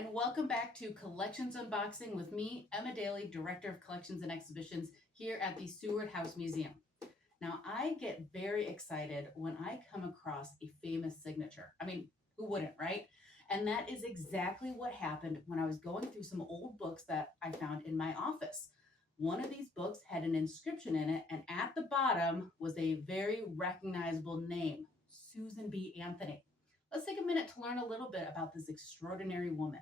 and welcome back to Collections Unboxing with me, Emma Daly, Director of Collections and Exhibitions here at the Seward House Museum. Now, I get very excited when I come across a famous signature. I mean, who wouldn't, right? And that is exactly what happened when I was going through some old books that I found in my office. One of these books had an inscription in it, and at the bottom was a very recognizable name, Susan B. Anthony. Let's take a minute to learn a little bit about this extraordinary woman.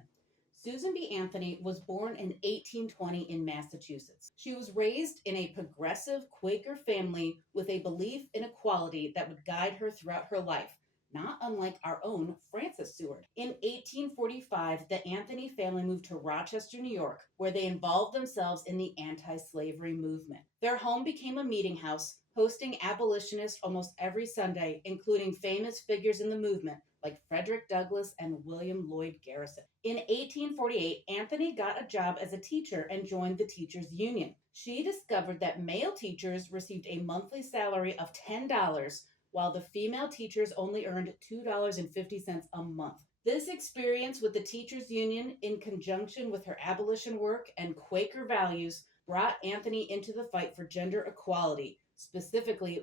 Susan B. Anthony was born in 1820 in Massachusetts. She was raised in a progressive Quaker family with a belief in equality that would guide her throughout her life, not unlike our own Frances Seward. In 1845, the Anthony family moved to Rochester, New York, where they involved themselves in the anti-slavery movement. Their home became a meeting house, hosting abolitionists almost every Sunday, including famous figures in the movement like Frederick Douglass and William Lloyd Garrison. In 1848, Anthony got a job as a teacher and joined the Teachers Union. She discovered that male teachers received a monthly salary of $10, while the female teachers only earned $2.50 a month. This experience with the Teachers Union, in conjunction with her abolition work and Quaker values, brought Anthony into the fight for gender equality, specifically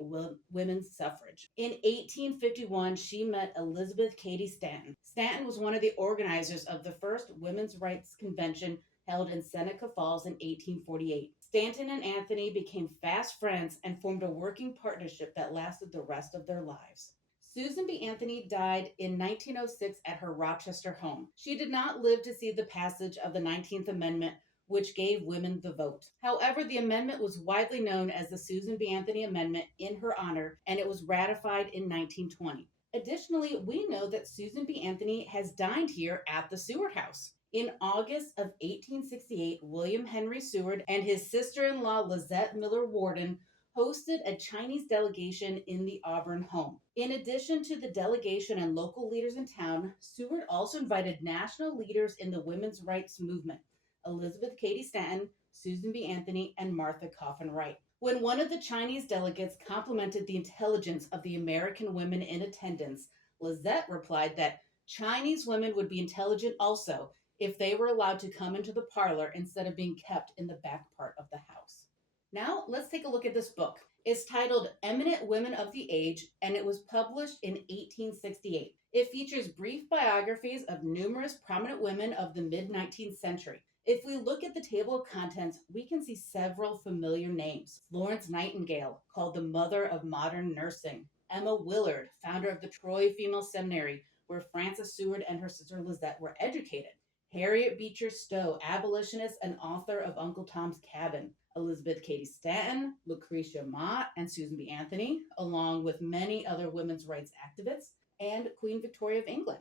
women's suffrage. In 1851, she met Elizabeth Cady Stanton. Stanton was one of the organizers of the first women's rights convention held in Seneca Falls in 1848. Stanton and Anthony became fast friends and formed a working partnership that lasted the rest of their lives. Susan B. Anthony died in 1906 at her Rochester home. She did not live to see the passage of the 19th Amendment, which gave women the vote. However, the amendment was widely known as the Susan B. Anthony Amendment in her honor, and it was ratified in 1920. Additionally, we know that Susan B. Anthony has dined here at the Seward House. In August of 1868, William Henry Seward and his sister-in-law Lizette Miller Worden hosted a Chinese delegation in the Auburn home. In addition to the delegation and local leaders in town, Seward also invited national leaders in the women's rights movement: Elizabeth Cady Stanton, Susan B. Anthony, and Martha Coffin Wright. When one of the Chinese delegates complimented the intelligence of the American women in attendance, Lizette replied that Chinese women would be intelligent also if they were allowed to come into the parlor instead of being kept in the back part of the house. Now, let's take a look at this book. It's titled Eminent Women of the Age, and it was published in 1868. It features brief biographies of numerous prominent women of the mid-19th century. If we look at the table of contents, we can see several familiar names. Florence Nightingale, called the mother of modern nursing. Emma Willard, founder of the Troy Female Seminary, where Frances Seward and her sister Lizette were educated. Harriet Beecher Stowe, abolitionist and author of Uncle Tom's Cabin. Elizabeth Cady Stanton, Lucretia Mott, and Susan B. Anthony, along with many other women's rights activists, and Queen Victoria of England.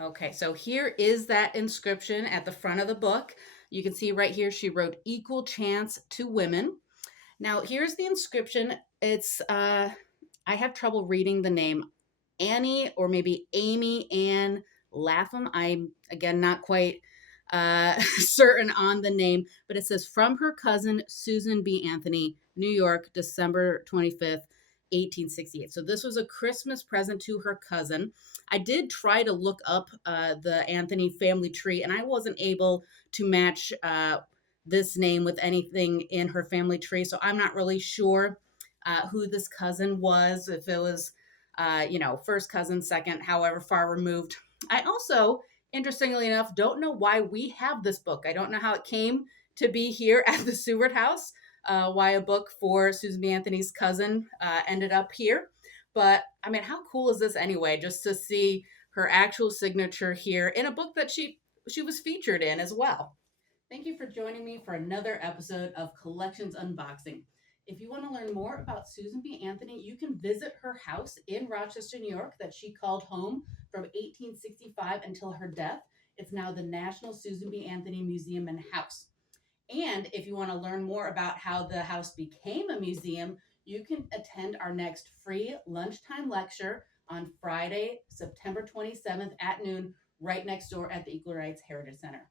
Okay, so here is that inscription at the front of the book. You can see right here she wrote "Equal Chance to Women." Now, here's the inscription. It's, I have trouble reading the name, Annie or maybe Amy Ann Lapham. I'm, again, not quite certain on the name, but it says, "From her cousin, Susan B. Anthony, New York, December 25th, 1868. So this was a Christmas present to her cousin. I did try to look up the Anthony family tree, and I wasn't able to match this name with anything in her family tree. So I'm not really sure who this cousin was, if it was, first cousin, second, however far removed. I also, interestingly enough, don't know why we have this book. I don't know how it came to be here at the Seward House, why a book for Susan B. Anthony's cousin ended up here. But, I mean, how cool is this anyway, just to see her actual signature here in a book that she was featured in as well. Thank you for joining me for another episode of Collections Unboxing. If you want to learn more about Susan B. Anthony, you can visit her house in Rochester, New York, that she called home from 1865 until her death. It's now the National Susan B. Anthony Museum and House. And if you want to learn more about how the house became a museum, you can attend our next free lunchtime lecture on Friday, September 27th at noon, right next door at the Equal Rights Heritage Center.